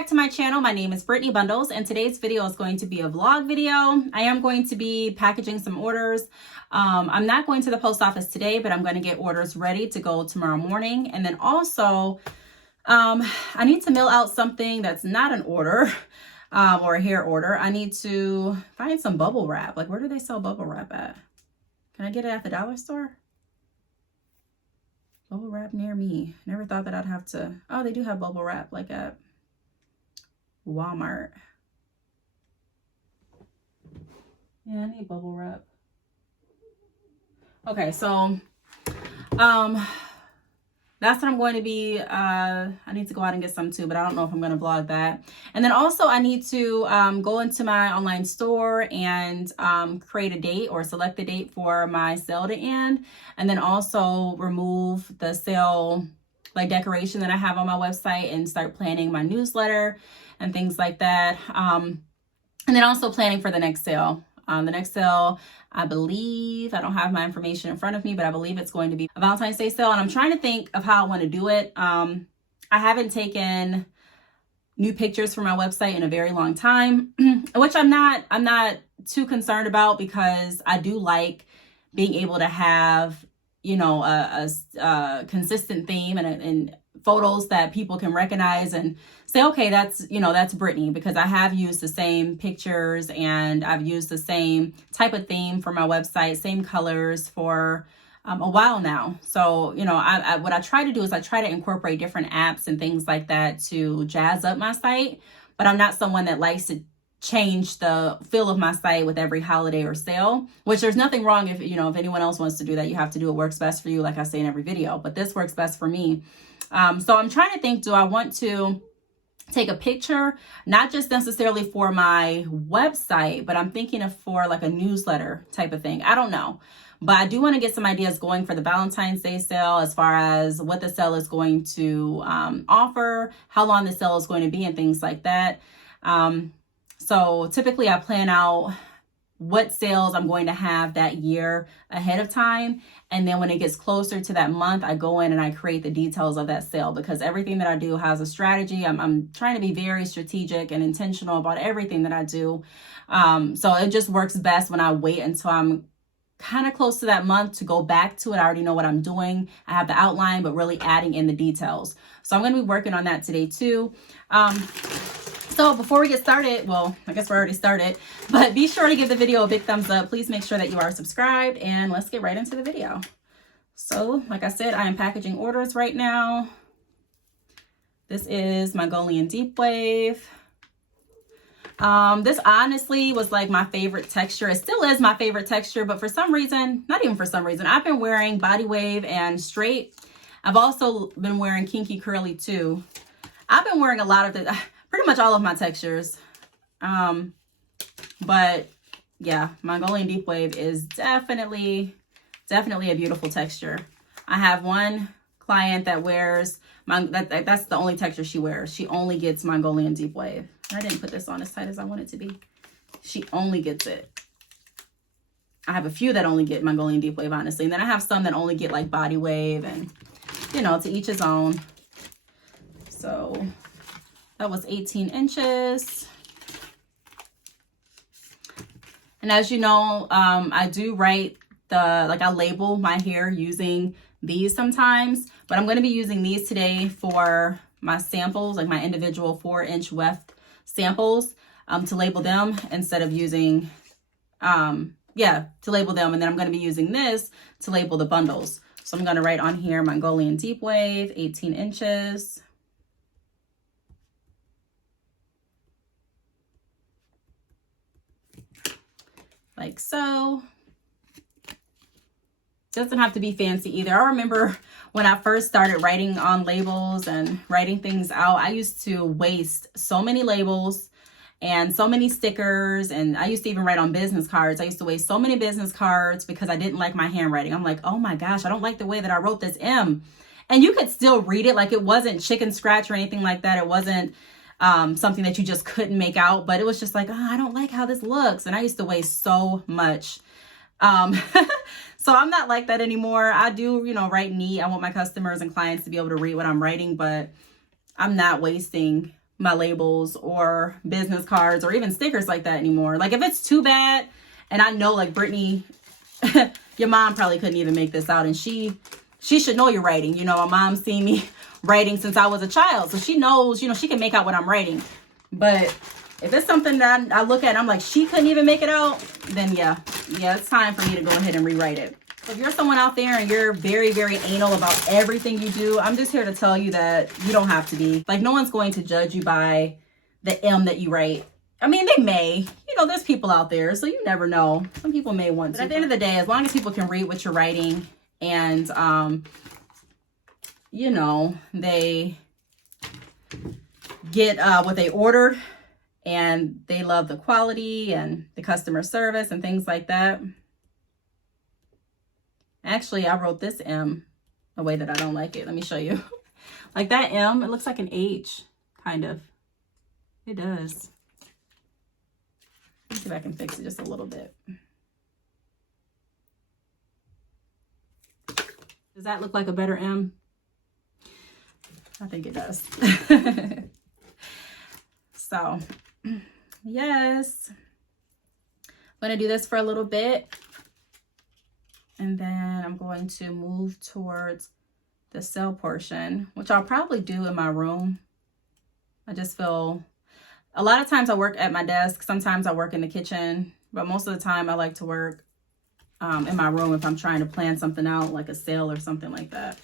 back to my channel. My name is Brittney Bundles, and today's video is going to be a vlog video. I am going to be packaging some orders. I'm not going to the post office today, but I'm going to get orders ready to go tomorrow morning. And then also, I need to mail out something that's not an order or a hair order. I need to find some bubble wrap. Like, where do they sell bubble wrap at? Can I get it at the dollar store? Bubble wrap near me. Never thought that I'd have to. Oh, they do have bubble wrap like at Walmart. Yeah, I need bubble wrap. Okay, so that's what I'm going to be. I need to go out and get some too, but I don't know if I'm going to vlog that. And then also I need to go into my online store and create a date or select a date for my sale to end. And then also remove the sale like decoration that I have on my website and start planning my newsletter and things like that. And then also planning for the next sale. The next sale, I believe, I don't have my information in front of me, but I believe it's going to be a Valentine's Day sale. And I'm trying to think of how I want to do it. I haven't taken new pictures for my website in a very long time, which I'm not too concerned about, because I do like being able to have, you know, a consistent theme and photos that people can recognize and say, okay, that's, you know, that's Brittney, because I have used the same pictures and I've used the same type of theme for my website, same colors for a while now. So, you know, what I try to do is I try to incorporate different apps and things like that to jazz up my site, but I'm not someone that likes to change the feel of my site with every holiday or sale, which there's nothing wrong if, you know, if anyone else wants to do that, you have to do what works best for you, like I say in every video, but this works best for me. So I'm trying to think, do I want to take a picture, not just necessarily for my website, but I'm thinking of for like a newsletter type of thing. I don't know, but I do want to get some ideas going for the Valentine's Day sale as far as what the sale is going to offer, how long the sale is going to be, and things like that. So typically I plan out what sales I'm going to have that year ahead of time. And then when it gets closer to that month, I go in and I create the details of that sale, because everything that I do has a strategy. I'm trying to be very strategic and intentional about everything that I do. So it just works best when I wait until I'm kind of close to that month to go back to it. I already know what I'm doing. I have the outline, but really adding in the details. So I'm going to be working on that today too. So before we get started, well, I guess we're already started, but be sure to give the video a big thumbs up. Please make sure that you are subscribed, and let's get right into the video. So like I said, I am packaging orders right now. This is Mongolian Deep Wave. This honestly was like my favorite texture. It still is my favorite texture, but for some reason, not even for some reason, I've been wearing Body Wave and Straight. I've also been wearing Kinky Curly too. I've been wearing a lot of the, pretty much all of my textures. But yeah, Mongolian Deep Wave is definitely a beautiful texture. I have one client that wears, that's the only texture she wears. She only gets Mongolian Deep Wave. I didn't put this on as tight as I want it to be. She only gets it. I have a few that only get Mongolian Deep Wave, honestly. And then I have some that only get like Body Wave, and, you know, to each his own. So that was 18 inches. And as you know, I do write I label my hair using these sometimes, but I'm going to be using these today for my samples, like my individual 4-inch weft samples, to label them instead of using, to label them. And then I'm going to be using this to label the bundles. So I'm going to write on here, Mongolian Deep Wave, 18 inches. Like so. Doesn't have to be fancy either. I remember when I first started writing on labels and writing things out, I used to waste so many labels and so many stickers. And I used to even write on business cards. I used to waste so many business cards because I didn't like my handwriting. I'm like, oh my gosh, I don't like the way that I wrote this M. And you could still read it. Like, it wasn't chicken scratch or anything like that. It wasn't something that you just couldn't make out, but it was just like, oh, I don't like how this looks. And I used to waste so much. So I'm not like that anymore. I do, you know, write neat. I want my customers and clients to be able to read what I'm writing, but I'm not wasting my labels or business cards or even stickers like that anymore. Like if it's too bad, and I know like Brittney, your mom probably couldn't even make this out, and she should know your writing. You know, my mom's seen me writing since I was a child, so she knows, you know, she can make out what I'm writing. But if it's something that I look at and I'm like, she couldn't even make it out, then yeah, it's time for me to go ahead and rewrite it. If you're someone out there and you're very, very anal about everything you do, I'm just here to tell you that you don't have to be. Like, no one's going to judge you by the M that you write. I mean, they may. You know, there's people out there, so you never know. Some people may want to. But at the end of the day, as long as people can read what you're writing and, you know, they get what they ordered and they love the quality and the customer service and things like that. Actually, I wrote this M a way that I don't like it. Let me show you. Like that M, it looks like an H, kind of. It does. Let me see if I can fix it just a little bit. Does that look like a better M? I think it does. So, yes. I'm going to do this for a little bit. And then I'm going to move towards the sell portion, which I'll probably do in my room. I just feel, a lot of times I work at my desk. Sometimes I work in the kitchen, but most of the time I like to work in my room if I'm trying to plan something out, like a sale or something like that.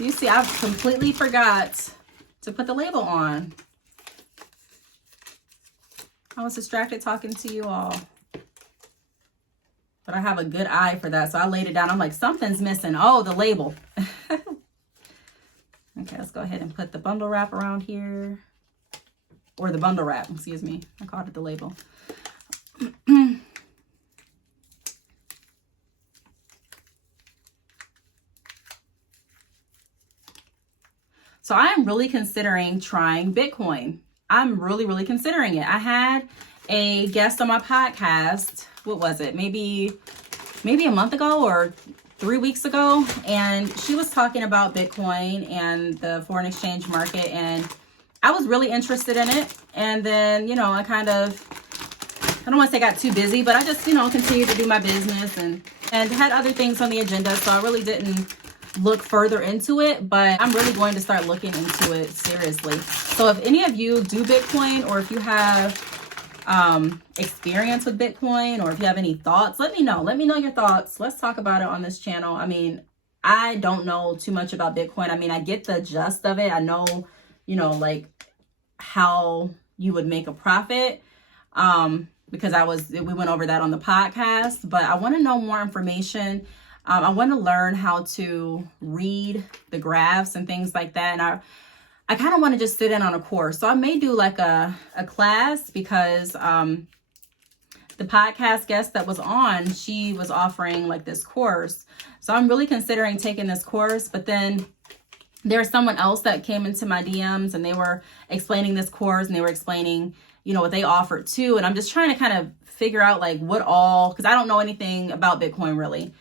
You see, I completely forgot to put the label on. I was distracted talking to you all. But I have a good eye for that, so I laid it down. I'm like, something's missing. Oh, the label. Okay, let's go ahead and put the bundle wrap around here. Or the bundle wrap, excuse me. I called it the label. So I am really considering trying Bitcoin. I'm really, really considering it. I had a guest on my podcast. What was it? Maybe a month ago or 3 weeks ago. And she was talking about Bitcoin and the foreign exchange market. And I was really interested in it. And then, you know, I don't want to say got too busy, but I just, you know, continued to do my business and had other things on the agenda. So I really didn't look further into it, but I'm really going to start looking into it seriously. So if any of you do Bitcoin, or if you have experience with Bitcoin, or if you have any thoughts, let me know. Let me know your thoughts. Let's talk about it on this channel. I mean, I don't know too much about Bitcoin. I mean, I get the gist of it. I know, you know, like how you would make a profit, because we went over that on the podcast, but I want to know more information. I want to learn how to read the graphs and things like that. And I kind of want to just sit in on a course. So I may do like a class, because the podcast guest that was on, she was offering like this course. So I'm really considering taking this course. But then there's someone else that came into my DMs and they were explaining this course, and they were explaining, you know, what they offered too. And I'm just trying to kind of figure out like what all, because I don't know anything about Bitcoin really.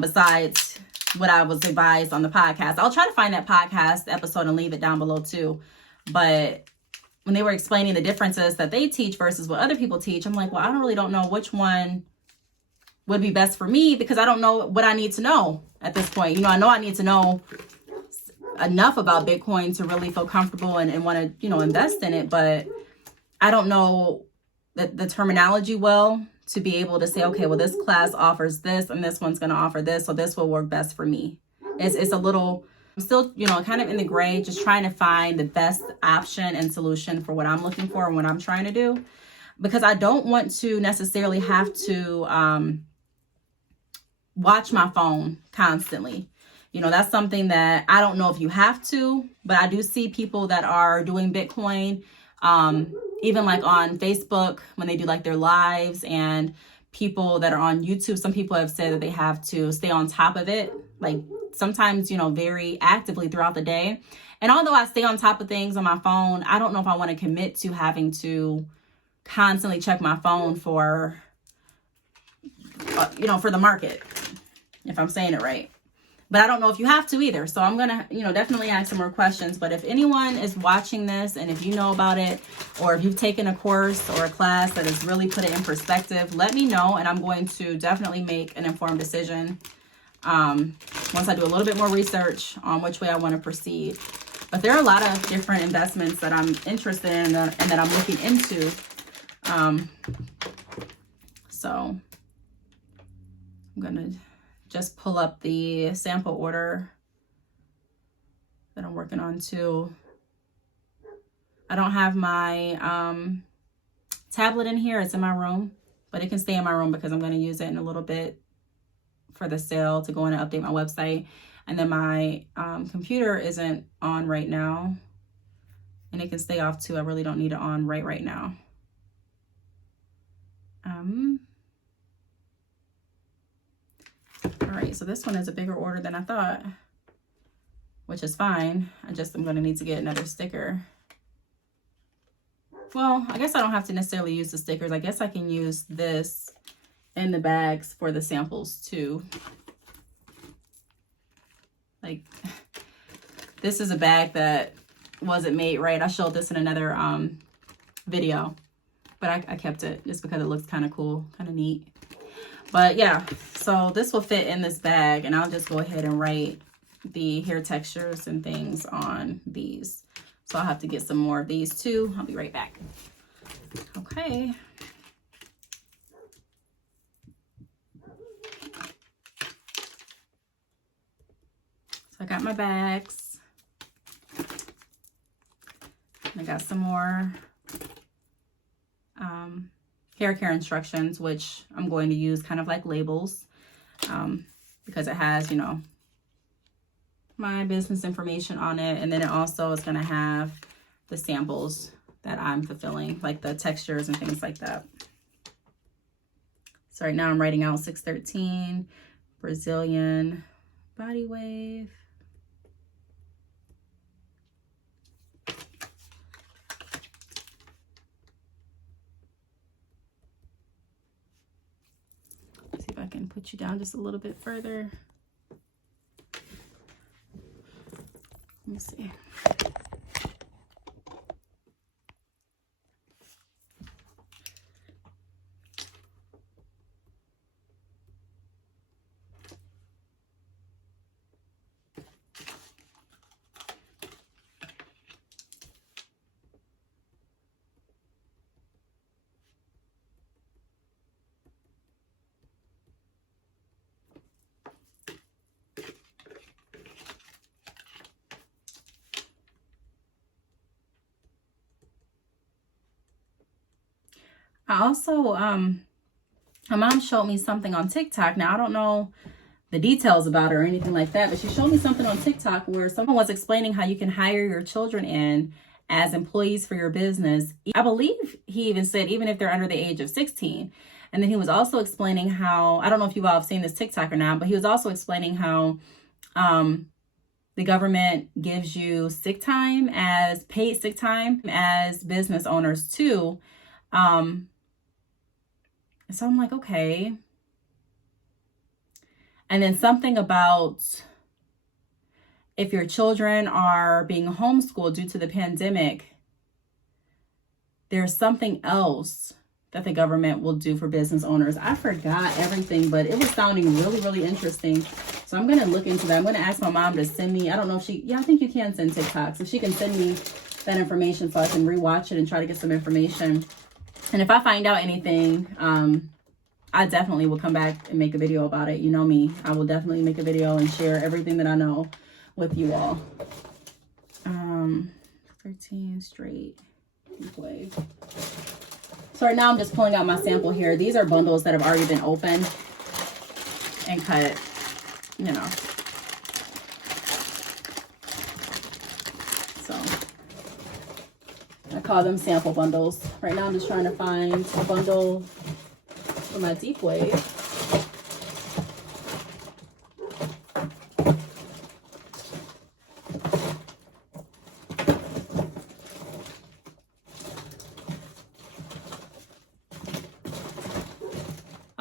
Besides what I was advised on the podcast. I'll try to find that podcast episode and leave it down below too. But when they were explaining the differences that they teach versus what other people teach, I'm like, well, I don't know which one would be best for me, because I don't know what I need to know at this point. You know I need to know enough about Bitcoin to really feel comfortable and want to, you know, invest in it. But I don't know the terminology well to be able to say, okay, well, this class offers this and this one's going to offer this, so this will work best for me. It's a little, I'm still, you know, kind of in the gray, just trying to find the best option and solution for what I'm looking for and what I'm trying to do, because I don't want to necessarily have to watch my phone constantly. You know, that's something that I don't know if you have to, but I do see people that are doing Bitcoin, even like on Facebook when they do like their lives, and people that are on YouTube. Some people have said that they have to stay on top of it, like sometimes, you know, very actively throughout the day. And although I stay on top of things on my phone, I don't know if I want to commit to having to constantly check my phone for, you know, for the market, if I'm saying it right. But I don't know if you have to either. So I'm going to, you know, definitely ask some more questions. But if anyone is watching this and if you know about it, or if you've taken a course or a class that has really put it in perspective, let me know. And I'm going to definitely make an informed decision once I do a little bit more research on which way I want to proceed. But there are a lot of different investments that I'm interested in and that I'm looking into. So I'm going to just pull up the sample order that I'm working on too. I don't have my tablet in here. It's in my room, but it can stay in my room because I'm going to use it in a little bit for the sale to go in and update my website. And then my computer isn't on right now, and it can stay off too. I really don't need it on right now. All right, so this one is a bigger order than I thought, which is fine. I'm going to need to get another sticker. Well, I guess I don't have to necessarily use the stickers. I guess I can use this in the bags for the samples too. Like, this is a bag that wasn't made right. I showed this in another video, but I kept it just because it looks kind of cool, kind of neat. But yeah, so this will fit in this bag, and I'll just go ahead and write the hair textures and things on these. So I'll have to get some more of these too. I'll be right back. Okay. So I got my bags. I got some more hair care instructions, which I'm going to use kind of like labels because it has, you know, my business information on it. And then it also is going to have the samples that I'm fulfilling, like the textures and things like that. So right now I'm writing out 613 Brazilian body wave. See if I can put you down just a little bit further. Let me see. I also, my mom showed me something on TikTok. Now, I don't know the details about it or anything like that, but she showed me something on TikTok where someone was explaining how you can hire your children in as employees for your business. I believe he even said, even if they're under the age of 16. And then he was also explaining how, I don't know if you all have seen this TikTok or not, but he was also explaining how, the government gives you sick time as paid sick time as business owners too. So I'm like, okay. And then something about if your children are being homeschooled due to the pandemic, there's something else that the government will do for business owners. I forgot everything, but it was sounding really, really interesting. So I'm going to look into that. I'm going to ask my mom to send me, I don't know if she, yeah, I think you can send TikToks. So she can send me that information so I can rewatch it and try to get some information. And if I find out anything, I definitely will come back and make a video about it. You know me. I will definitely make a video and share everything that I know with you all. 13 straight wave. So right now I'm just pulling out my sample here. These are bundles that have already been opened and cut, you know. So I call them sample bundles. Right now I'm just trying to find a bundle for my deep wave.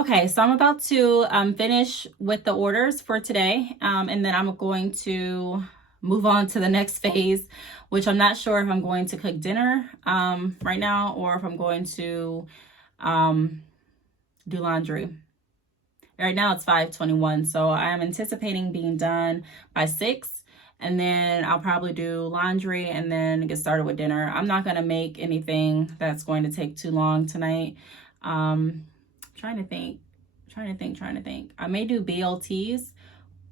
Okay, so I'm about to finish with the orders for today, and then I'm going to move on to the next phase, which I'm not sure if I'm going to cook dinner right now or if I'm going to do laundry. Right now it's 5:21, so I am anticipating being done by 6, and then I'll probably do laundry and then get started with dinner. I'm not going to make anything that's going to take too long tonight. Trying to think. I may do BLTs,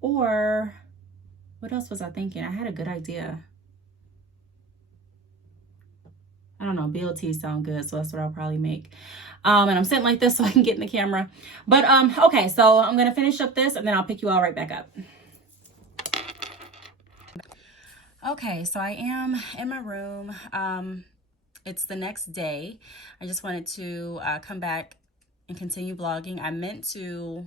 or what else was I thinking? I had a good idea. I don't know, BLTs sound good, so that's what I'll probably make. And I'm sitting like this so I can get in the camera. But okay, so I'm gonna finish up this and then I'll pick you all right back up. Okay, so I am in my room. It's the next day. I just wanted to come back and continue vlogging. I meant to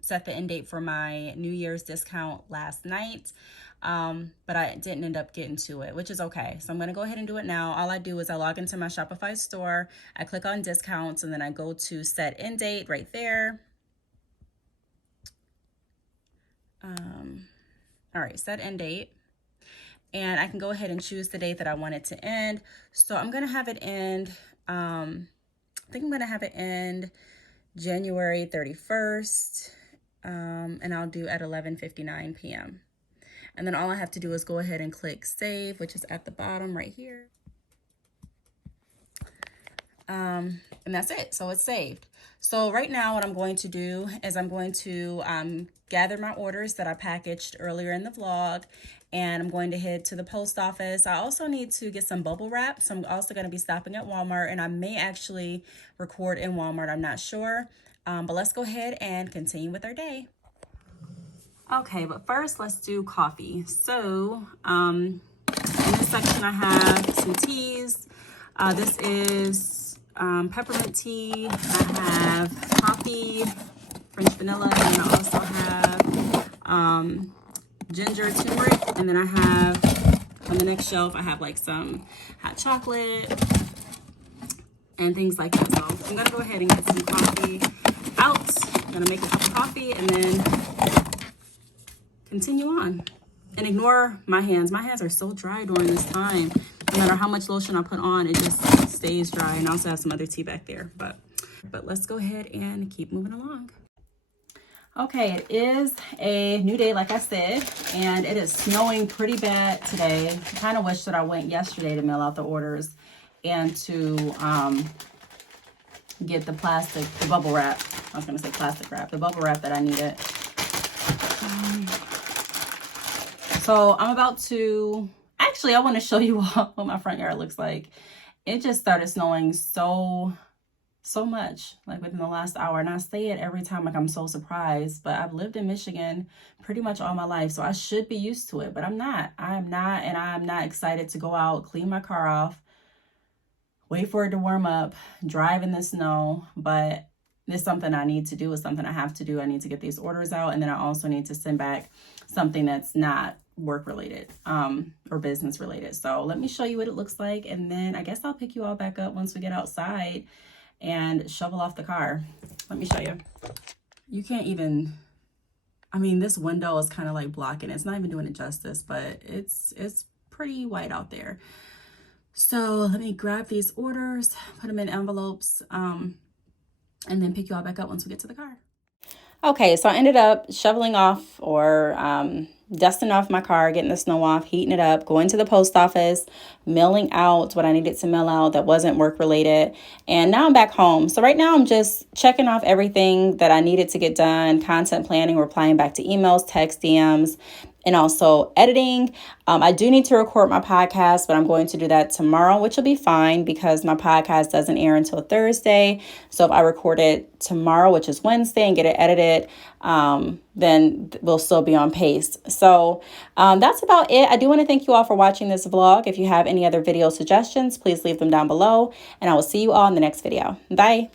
set the end date for my New Year's discount last night, but I didn't end up getting to it, which is okay. So I'm gonna go ahead and do it now. All I do is I log into my Shopify store, I click on discounts, and then I go to set end date right there. All right, set end date. And I can go ahead and choose the date that I want it to end. So I'm gonna have it end, I think I'm gonna have it end January 31st, and I'll do at 11:59 p.m. And then all I have to do is go ahead and click save, which is at the bottom right here. And that's it. So it's saved. So right now what I'm going to do is I'm going to gather my orders that I packaged earlier in the vlog, and I'm going to head to the post office. I also need to get some bubble wrap. So I'm also going to be stopping at Walmart, and I may actually record in Walmart. I'm not sure. But let's go ahead and continue with our day. Okay, but first let's do coffee. So in this section I have some teas. This is peppermint tea. I have coffee, French vanilla, and I also have ginger turmeric. And then I have on the next shelf, I have like some hot chocolate and things like that. So I'm gonna go ahead and get some coffee out. I'm gonna make a cup of coffee and then continue on. And ignore my hands. My hands are so dry during this time. No matter how much lotion I put on, it just stays dry. And I also have some other tea back there. But let's go ahead and keep moving along. Okay, it is a new day, like I said, and it is snowing pretty bad today. I kind of wish that I went yesterday to mail out the orders and to get the bubble wrap. I was going to say plastic wrap, the bubble wrap that I needed. So I'm about to, actually, I want to show you all what my front yard looks like. It just started snowing so much, like within the last hour. And I say it every time, like I'm so surprised, but I've lived in Michigan pretty much all my life, so I should be used to it, but I'm not. And I'm not excited to go out, clean my car off, wait for it to warm up, drive in the snow. But it's something I need to do. It's something I have to do. I need to get these orders out, and then I also need to send back something that's not work related or business related. So let me show you what it looks like, and then I guess I'll pick you all back up once we get outside and shovel off the car. Let me show you. You can't even, I mean, this window is kind of like blocking it. It's not even doing it justice, but it's pretty white out there. So let me grab these orders, put them in envelopes, and then pick you all back up once we get to the car. Okay, so I ended up shoveling off or dusting off my car, getting the snow off, heating it up, going to the post office, mailing out what I needed to mail out that wasn't work related. And now I'm back home. So right now I'm just checking off everything that I needed to get done, content planning, replying back to emails, text, DMs, and also editing. I do need to record my podcast, but I'm going to do that tomorrow, which will be fine because my podcast doesn't air until Thursday. So if I record it tomorrow, which is Wednesday, and get it edited, then we'll still be on pace. So that's about it. I do want to thank you all for watching this vlog. If you have any other video suggestions, please leave them down below, and I will see you all in the next video. Bye.